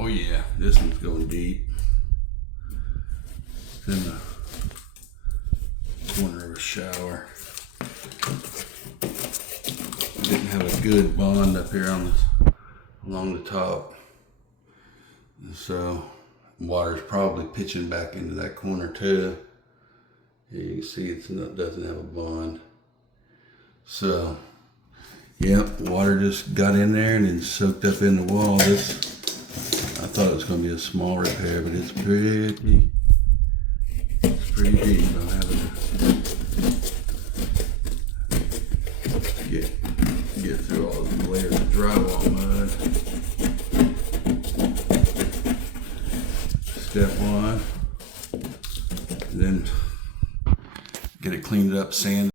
Oh yeah, this one's going deep. It's in the corner of a shower. We didn't have a good bond up here on this, along the top. And so water's probably pitching back into that corner too. You can see it doesn't have a bond. So, yep, water just got in there and then soaked up in the wall. I thought it was going to be a small repair, but it's pretty deep. I'll have to get through all the layers of drywall mud. Step one, and then get it cleaned up, sand.